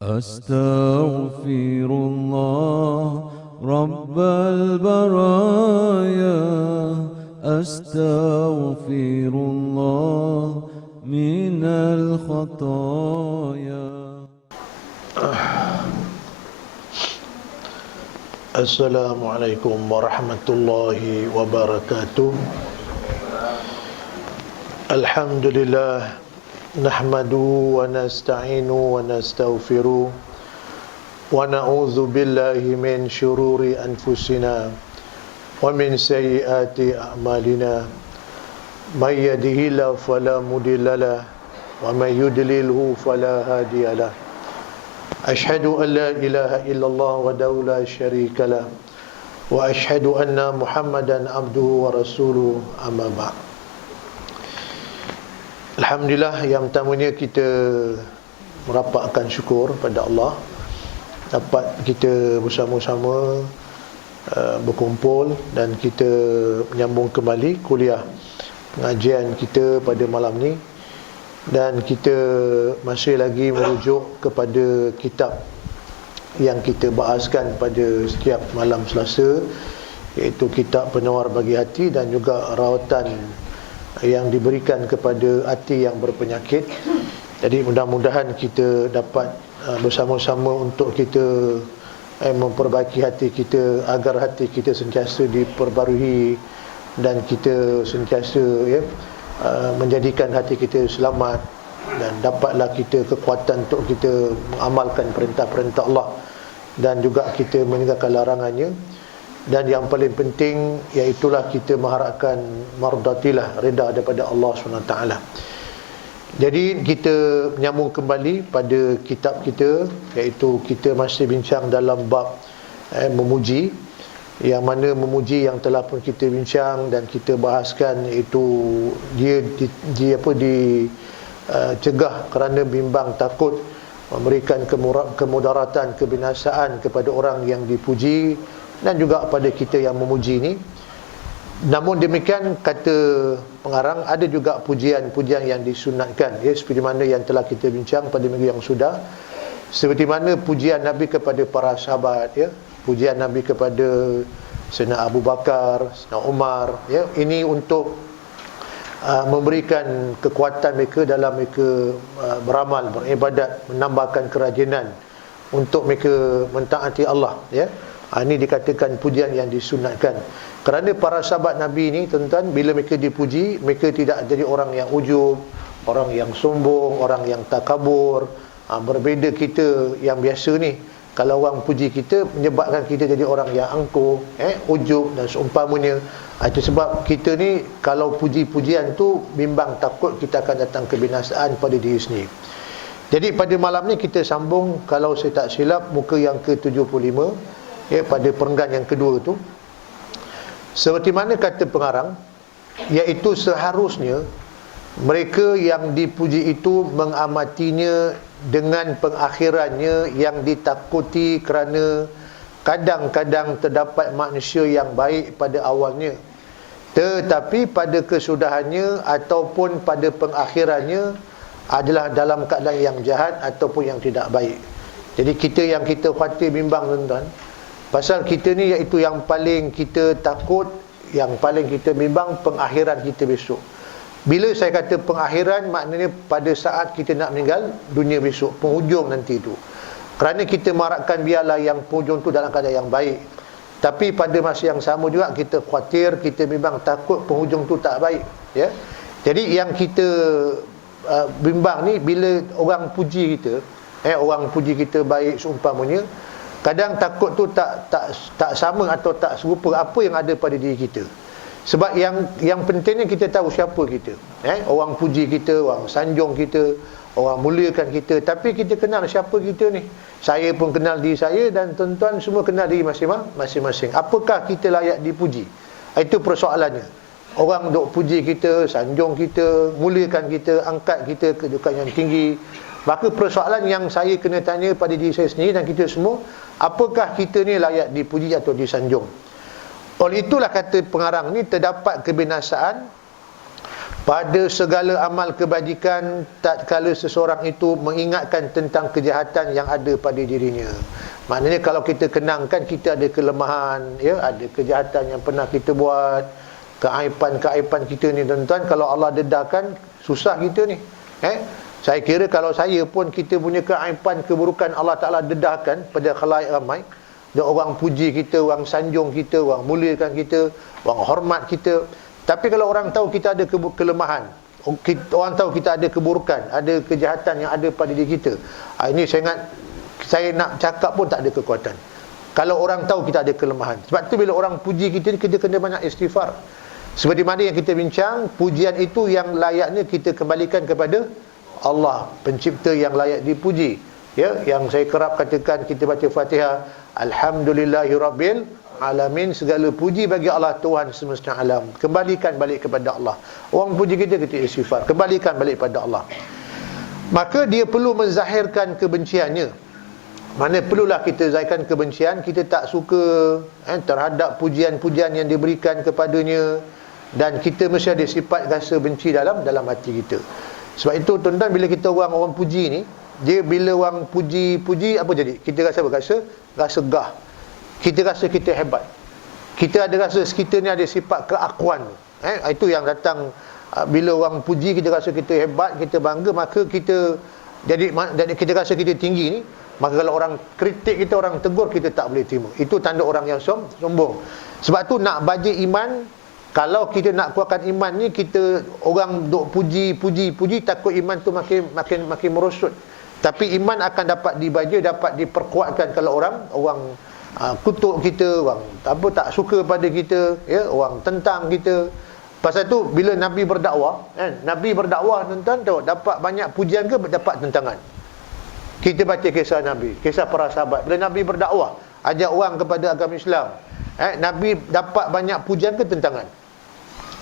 Astaghfirullah Rabbal baraya, Astaghfirullah minal khataya. Assalamualaikum warahmatullahi wabarakatuh. Alhamdulillah, nahmadu wa nasta'inu wa nastaghfiruh wa na'udzu billahi min syururi anfusina wa min sayyiati a'malina. May yahdihillahu fala mudhillalah wa may yudlilhu fala hadiyalah. Asyhadu an la ilaha illallah wahdahu la syarika lah wa asyhadu anna Muhammadan abduhu wa rasuluh, amma ba'd. Alhamdulillah, yang pertamanya kita merapatkan syukur pada Allah dapat kita bersama-sama berkumpul dan kita menyambung kembali kuliah pengajian kita pada malam ni. Dan kita masih lagi merujuk kepada kitab yang kita bahaskan pada setiap malam Selasa, iaitu kitab Penawar Bagi Hati dan juga rawatan yang diberikan kepada hati yang berpenyakit. Jadi mudah-mudahan kita dapat bersama-sama untuk kita memperbaiki hati kita agar hati kita sentiasa diperbarui dan kita sentiasa menjadikan hati kita selamat dan dapatlah kita kekuatan untuk kita mengamalkan perintah-perintah Allah dan juga kita meninggalkan larangannya. Dan yang paling penting iaitulah kita mengharapkan mardatilah, reda daripada Allah SWT. Jadi kita menyambung kembali pada kitab kita, iaitu kita masih bincang dalam bab memuji, yang mana memuji yang telah pun kita bincang dan kita bahaskan, iaitu dia dicegah kerana bimbang takut memberikan kemudaratan, kebinasaan kepada orang yang dipuji dan juga pada kita yang memuji ini. Namun demikian, kata pengarang, ada juga pujian-pujian yang disunatkan, seperti mana yang telah kita bincang pada minggu yang sudah, seperti mana pujian Nabi kepada para sahabat, pujian Nabi kepada Sayyidina Abu Bakar, Sayyidina Umar, ini untuk memberikan kekuatan mereka dalam mereka beramal, beribadat, menambahkan kerajinan untuk mereka mentaati Allah. Ini dikatakan pujian yang disunatkan. Kerana para sahabat Nabi ini, tuan-tuan, bila mereka dipuji, mereka tidak jadi orang yang ujub, orang yang sombong, orang yang takabur. Berbeza kita yang biasa ni, kalau orang puji kita menyebabkan kita jadi orang yang angkuh, ujub dan seumpamanya. Itu sebab kita ni kalau puji-pujian tu bimbang takut kita akan datang kebinasaan pada diri sendiri. Jadi pada malam ni kita sambung, kalau saya tak silap, muka yang ke-75, pada perenggan yang kedua tu. Seperti mana kata pengarang, iaitu seharusnya mereka yang dipuji itu mengamatinya dengan pengakhirannya yang ditakuti, kerana kadang-kadang terdapat manusia yang baik pada awalnya, tetapi pada kesudahannya ataupun pada pengakhirannya adalah dalam keadaan yang jahat ataupun yang tidak baik. Jadi kita yang kita khawatir bimbang, tuan-tuan, pasal kita ni iaitu yang paling kita takut, yang paling kita bimbang pengakhiran kita besok. Bila saya kata pengakhiran, maknanya pada saat kita nak meninggal dunia besok, penghujung nanti tu. Kerana kita mengharapkan biarlah yang penghujung tu dalam keadaan yang baik, tapi pada masa yang sama juga kita khawatir, kita bimbang takut penghujung tu tak baik. Jadi yang kita bimbang ni bila orang puji kita, orang puji kita baik seumpamanya, kadang takut tu tak sama atau tak serupa apa yang ada pada diri kita. Sebab yang pentingnya kita tahu siapa kita. Orang puji kita, orang sanjung kita, orang muliakan kita, tapi kita kenal siapa kita ni. Saya pun kenal diri saya dan tuan-tuan semua kenal diri masing-masing. Apakah kita layak dipuji? Itu persoalannya. Orang duk puji kita, sanjung kita, muliakan kita, angkat kita ke kedudukan yang tinggi. Maka persoalan yang saya kena tanya pada diri saya sendiri dan kita semua, apakah kita ni layak dipuji atau disanjung? Oleh itulah kata pengarang ni, terdapat kebinasaan pada segala amal kebajikan tatkala seseorang itu mengingatkan tentang kejahatan yang ada pada dirinya. Maknanya kalau kita kenangkan kita ada kelemahan, ya, ada kejahatan yang pernah kita buat, keaiban-keaiban kita ni tuan-tuan, kalau Allah dedahkan, susah kita ni. Saya kira kalau saya pun, kita punya keaiban, keburukan Allah Ta'ala dedahkan pada khalaik ramai, dan orang puji kita, orang sanjung kita, orang muliakan kita, orang hormat kita. Tapi kalau orang tahu kita ada kelemahan, orang tahu kita ada keburukan, ada kejahatan yang ada pada diri kita, ini saya nak cakap pun tak ada kekuatan. Kalau orang tahu kita ada kelemahan. Sebab tu bila orang puji kita ni, kita kena banyak istighfar. Seperti mana yang kita bincang, pujian itu yang layaknya kita kembalikan kepada Allah, pencipta yang layak dipuji. Ya, yang saya kerap katakan, kita baca Fatihah, Alhamdulillahirabbil alamin, segala puji bagi Allah Tuhan semesta alam. Kembalikan balik kepada Allah. Orang puji kita, kita istighfar, kembalikan balik kepada Allah. Maka dia perlu menzahirkan kebenciannya. Mana perlulah kita zahirkan kebencian, kita tak suka terhadap pujian-pujian yang diberikan kepadanya, dan kita mesti ada sifat rasa benci dalam hati kita. Sebab itu tuan-tuan, bila kita orang puji ni, dia bila orang puji apa jadi? Kita rasa apa? Rasa gah. Kita rasa kita hebat. Kita ada rasa kita ni ada sifat keakuan. Itu yang datang bila orang puji, kita rasa kita hebat, kita bangga, maka kita jadi kita rasa kita tinggi ni. Maka kalau orang kritik kita, orang tegur, kita tak boleh terima. Itu tanda orang yang sombong. Sebab tu nak baja iman, kalau kita nak kuatkan iman ni, kita orang duk puji, takut iman tu makin merosot. Tapi iman akan dapat dibaja, dapat diperkuatkan kalau orang kutuk kita, orang tak suka pada kita, ya, orang tentang kita. Pasal tu bila Nabi berdakwah, tuan-tuan tahu, dapat banyak pujian ke dapat tentangan? Kita baca kisah Nabi, kisah para sahabat. Bila Nabi berdakwah, ajak orang kepada agama Islam, Nabi dapat banyak pujian ke tentangan?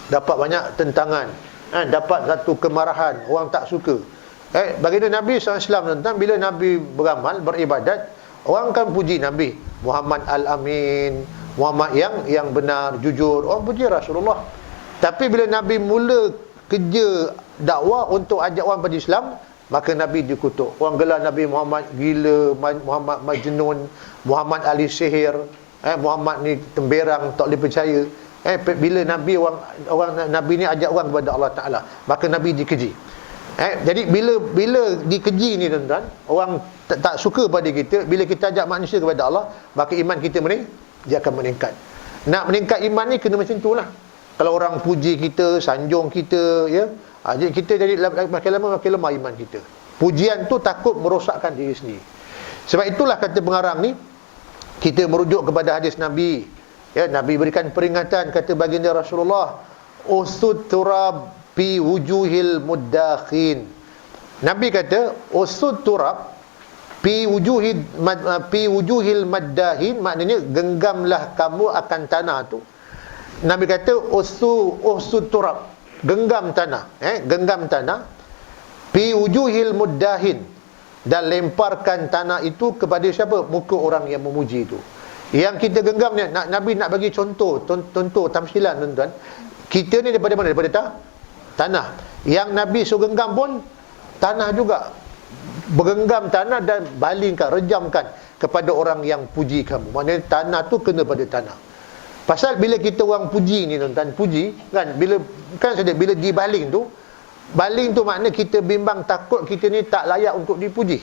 Dapat banyak tentangan. Dapat satu kemarahan, orang tak suka. Baginda Nabi SAW, tentang bila Nabi beramal, beribadat, orang kan puji Nabi Muhammad Al-Amin, Muhammad yang benar, jujur, orang puji Rasulullah. Tapi bila Nabi mula kerja dakwah untuk ajak orang pada Islam, maka Nabi dikutuk. Orang gelar Nabi Muhammad gila, Muhammad majnun, Muhammad ahli sihir, Muhammad ni temberang, tak boleh percaya. Bila Nabi Nabi ni ajak orang kepada Allah Ta'ala, maka Nabi dikeji. Jadi bila dikeji ni tuan-tuan, orang tak suka pada kita, bila kita ajak manusia kepada Allah, maka iman kita dia akan meningkat. Nak meningkat iman ni kena macam itulah. Kalau orang puji kita, sanjung kita, ya, jadi kita jadi makin lama makin lemah iman kita. Pujian tu takut merosakkan diri sendiri. Sebab itulah kata pengarang ni, kita merujuk kepada hadis Nabi. Ya, Nabi berikan peringatan, kata baginda Rasulullah, usud turab fi wujuhil muddakhin. Nabi kata, usud turab fi wujuhil maddahin, maknanya genggamlah kamu akan tanah tu. Nabi kata usud turab, genggam tanah, genggam tanah, fi wujuhil muddahin, dan lemparkan tanah itu kepada siapa? Muka orang yang memuji itu. Yang kita genggam ni, Nabi nak bagi contoh tamsilan tuan-tuan. Kita ni daripada mana? Daripada tanah. Yang Nabi suruh genggam pun tanah juga. Bergenggam tanah dan balingkan, rejamkan kepada orang yang puji kamu. Maknanya tanah tu kena pada tanah. Pasal bila kita orang puji ni tuan-tuan, puji kan, bila dibaling tu, baling tu makna kita bimbang, takut kita ni tak layak untuk dipuji.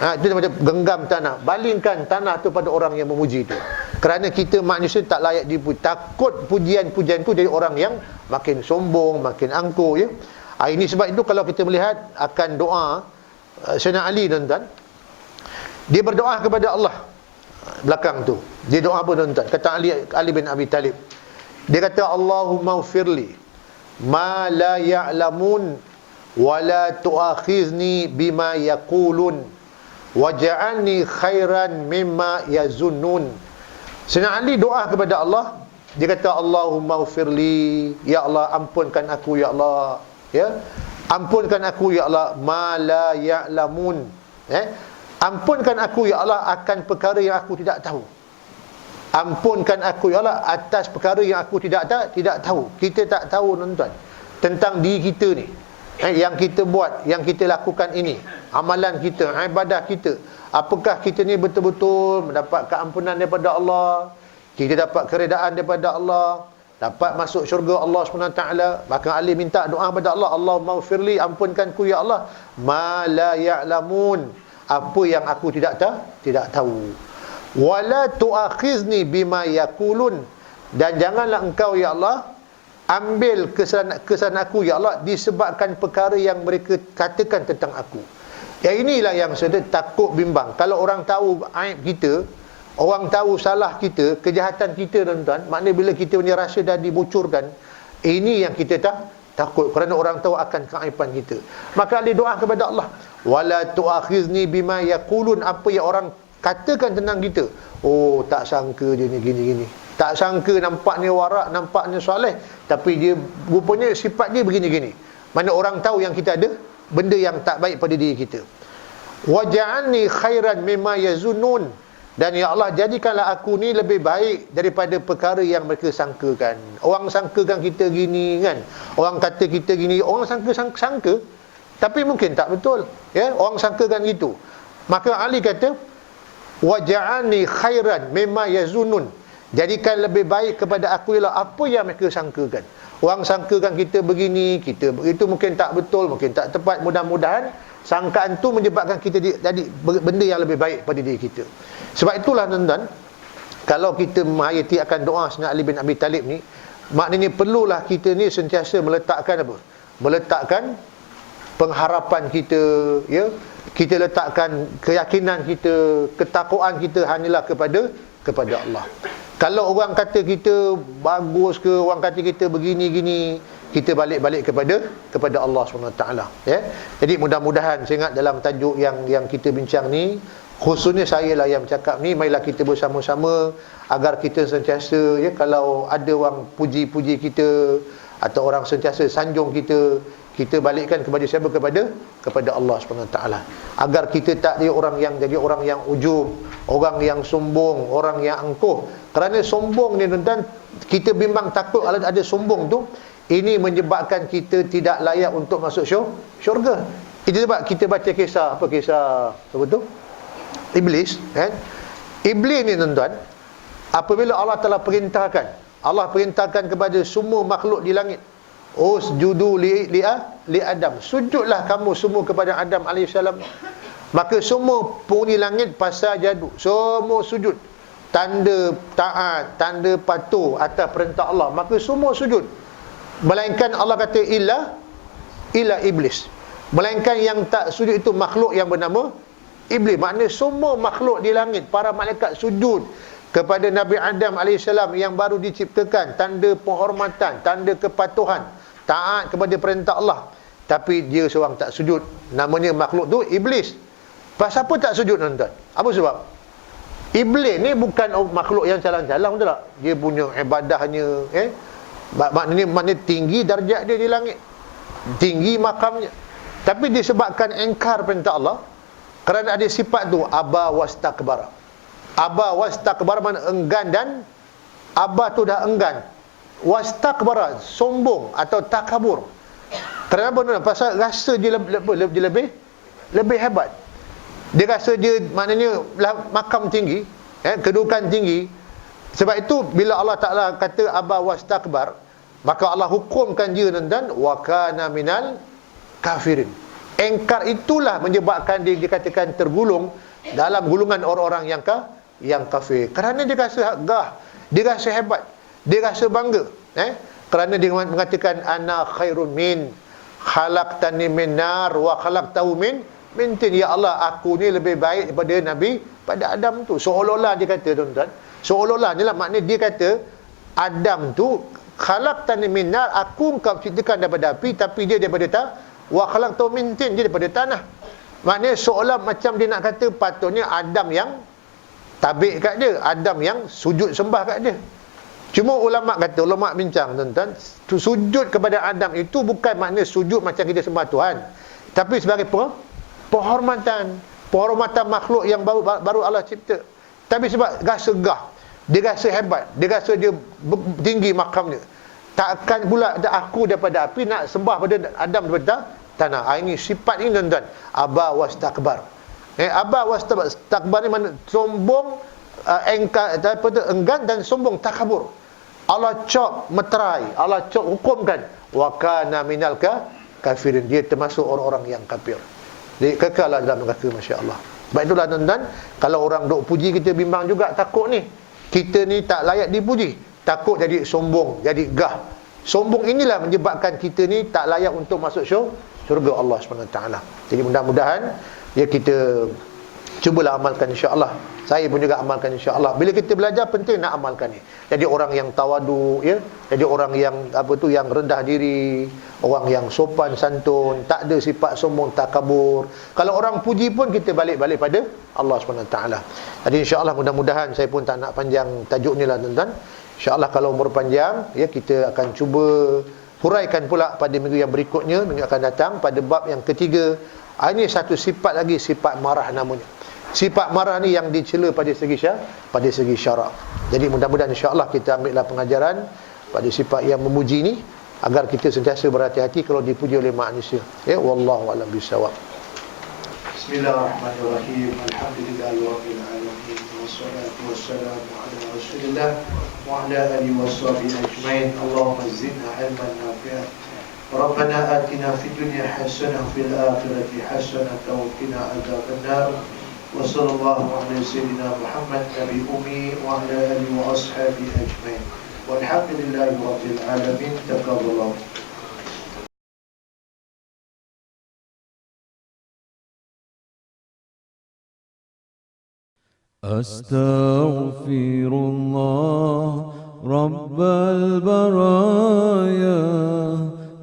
Itu macam genggam tanah, balingkan tanah tu pada orang yang memuji tu. Kerana kita manusia tak layak dipuji, takut pujian-pujian tu jadi orang yang makin sombong, makin angkuh, ya. Ini sebab itu kalau kita melihat akan doa Sayyidina Ali tuan-tuan, dia berdoa kepada Allah belakang tu. Dia doa apa tuan-tuan? Kata Ali bin Abi Talib, dia kata, Allahumma ufirli ma la ya'lamun wa la tu'akhizni bima yaqulun waj'alni khairan mimma yazunnun. Sayyidina Ali doa kepada Allah, dia kata, Allahumma ufirli, ya Allah ampunkan aku ya Allah, ya, ampunkan aku ya Allah, ma la ya'lamun, ampunkan aku ya Allah akan perkara yang aku tidak tahu. Ampunkan aku ya Allah atas perkara yang aku tidak tahu. Kita tak tahu tuan-tuan. tentang diri kita ni. Yang kita buat, yang kita lakukan ini, amalan kita, ibadah kita, apakah kita ni betul-betul mendapat keampunan daripada Allah, kita dapat keredaan daripada Allah, dapat masuk syurga Allah SWT. Bahkan Ali minta doa kepada Allah, Allahumma ghfirli, ampunkanku ya Allah, ma la ya'lamun, apa yang aku tidak tahu. Wala tu'akhizni bima yaqulun, dan janganlah engkau ya Allah ambil kesalahan aku ya Allah disebabkan perkara yang mereka katakan tentang aku. Yang inilah yang saya takut bimbang. Kalau orang tahu aib kita, orang tahu salah kita, kejahatan kita, tuan-tuan, maknanya bila kita punya rahsia dah dibocorkan, ini yang kita takut, kerana orang tahu akan keaiban kita. Maka dia doa kepada Allah, wala tu'akhizni bima yaqulun, apa yang orang katakan tentang kita. Oh, tak sangka dia ni gini-gini, tak sangka nampaknya warak, nampaknya soleh, tapi dia rupanya sifat dia begini-gini. Mana orang tahu yang kita ada benda yang tak baik pada diri kita. Waj'alni khairan mimma yazunnun, dan ya Allah jadikanlah aku ni lebih baik daripada perkara yang mereka sangkakan. Orang sangkakan kita gini kan, orang kata kita gini, orang sangka, tapi mungkin tak betul, ya, orang sangkakan gitu. Maka Ali kata, waj'alni khairan mimma yazunnun, jadikan lebih baik kepada aku ialah apa yang mereka sangkakan. Orang sangkakan kita begini, kita begitu, mungkin tak betul, mungkin tak tepat. Mudah-mudahan sangkaan tu menyebabkan kita jadi benda yang lebih baik pada diri kita. Sebab itulah tuan-tuan, kalau kita menghayati akan doa Sayyidina Ali bin Abi Talib ni, maknanya perlulah kita ni sentiasa meletakkan apa? Meletakkan pengharapan kita, ya. Kita letakkan keyakinan kita, ketakwaan kita hanyalah kepada Allah. Kalau orang kata kita bagus ke, orang kata kita begini-gini, kita balik-balik kepada Allah SWT, ya. Jadi mudah-mudahan, saya ingat dalam tajuk yang kita bincang ni, khususnya saya lah yang bercakap ni, marilah kita bersama-sama agar kita sentiasa, ya, kalau ada orang puji-puji kita atau orang sentiasa sanjung kita balikkan kepada siapa? Kepada Allah SWT. Agar kita tak jadi orang yang ujub, orang yang sombong, orang yang angkuh. Kerana sombong ni tuan-tuan, kita bimbang takut kalau ada sombong tu, ini menyebabkan kita tidak layak untuk masuk syurga. Itu sebab kita baca kisah apa tu? Iblis, kan? Iblis ni tuan-tuan, apabila Allah telah perintahkan kepada semua makhluk di langit, usjudu li Adam, sujudlah kamu semua kepada Adam alaihissalam. Maka semua penghuni langit pasal jadu, semua sujud, tanda taat, tanda patuh atas perintah Allah. Maka semua sujud, melainkan Allah kata illa iblis, melainkan yang tak sujud itu makhluk yang bernama iblis. Maknanya semua makhluk di langit, para malaikat sujud kepada Nabi Adam AS yang baru diciptakan, tanda penghormatan, tanda kepatuhan, taat kepada perintah Allah. Tapi dia seorang tak sujud, namanya makhluk tu iblis. Pasal apa tak sujud, tuan-tuan? Apa sebab? Iblis ni bukan makhluk yang calang-calang, betul tak? Dia punya ibadahnya, maknanya tinggi darjat dia di langit, tinggi makamnya. Tapi disebabkan engkar perintah Allah, kerana ada sifat tu, aba wastakbara. Aba wastakbara mana enggan, dan aba tu dah enggan, wastakbara sombong atau takabur. Kenapa? Pasal rasa dia lebih hebat. Dia rasa dia maknanya makam tinggi, kedudukan tinggi. Sebab itu bila Allah Ta'ala kata aba wastakbar, maka Allah hukumkan dia dan wa kana minal kafirin. Engkar itulah menyebabkan dia dikatakan tergulung dalam gulungan orang-orang yang kafir. Kerana dia rasa gah, dia rasa hebat, dia rasa bangga, kerana dia mengatakan ana khairun min khalaqtani min nar wa khalaqtahu min tin. Ya Allah, aku ni lebih baik daripada Nabi pada Adam tu. Seolah-olah dia kata, tuan-tuan, seolah-olah ni lah maknanya dia kata Adam tu khalaqtani min nar, aku engkau ciptakan daripada api, tapi dia daripada wa khalaqtahu min tin, dia daripada tanah. Maknanya seolah macam dia nak kata patutnya Adam yang tabik kat dia, Adam yang sujud sembah kat dia. Cuma ulama bincang, tuan-tuan, sujud kepada Adam itu bukan makna sujud macam kita sembah Tuhan, tapi sebagai penghormatan makhluk yang baru Allah cipta. Tapi sebab rasa gah, dia rasa hebat, dia rasa dia tinggi makamnya, takkan pula aku daripada api nak sembah pada Adam daripada tanah. Ini sifat ini tuan-tuan. Aba wastakbar. Aba wastakbar ni mana sombong, enggan dan sombong, takabur. Allah cop meterai, Allah cop hukumkan. Wa kana minal kafirin. Dia termasuk orang-orang yang kafir. Dia kekal dalam neraka, masya-Allah. Sebab itulah tuan-tuan, kalau orang duk puji kita bimbang juga, takut ni. Kita ni tak layak dipuji. Takut jadi sombong, jadi gah. Sombong inilah menyebabkan kita ni tak layak untuk masuk syurga Allah SWT. Jadi mudah-mudahan ya kita cubalah amalkan, insya-Allah. Saya pun juga amalkan, insya-Allah. Bila kita belajar, penting nak amalkan ni. Jadi orang yang tawadu, ya. Jadi orang yang yang rendah diri, orang yang sopan santun, tak ada sifat sombong, takabur. Kalau orang puji pun kita balik-balik pada Allah SWT. Jadi insya-Allah mudah-mudahan, saya pun tak nak panjang tajuk ni lah tuan-tuan. InsyaAllah kalau umur panjang, ya, kita akan cuba huraikan pula pada minggu yang berikutnya, minggu akan datang, pada bab yang ketiga. Ini satu sifat lagi, sifat marah namanya. Sifat marah ni yang dicela pada segi syarak. Jadi mudah-mudahan insyaAllah kita ambillah pengajaran pada sifat yang memuji ni, agar kita sentiasa berhati-hati kalau dipuji oleh manusia. Ya, wallahu a'lam bishawab. Bismillahirrahmanirrahim. Alhamdulillahirabbil alamin. Wassalatu wassalamu ala Rasulillah wa ala alihi washabihi ajmain. Allahumma zidna ilman nafi'an. Rabbana atina fid dunya hasanah wa fil akhirati hasanah wa qina adzabannar. Wa sallallahu ala sayyidina Muhammad nabi ummi wa ala alihi wa ashabihi ajmain. Walhamdulillahirabbil alamin. Taqabbalallahu. أستغفر الله رب البرايا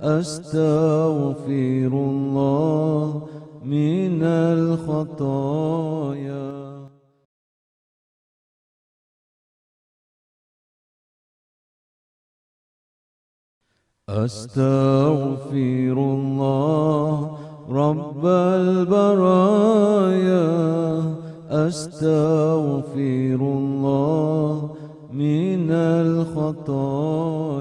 أستغفر الله من الخطايا أستغفر الله رب البرايا أستغفر الله من الخطايا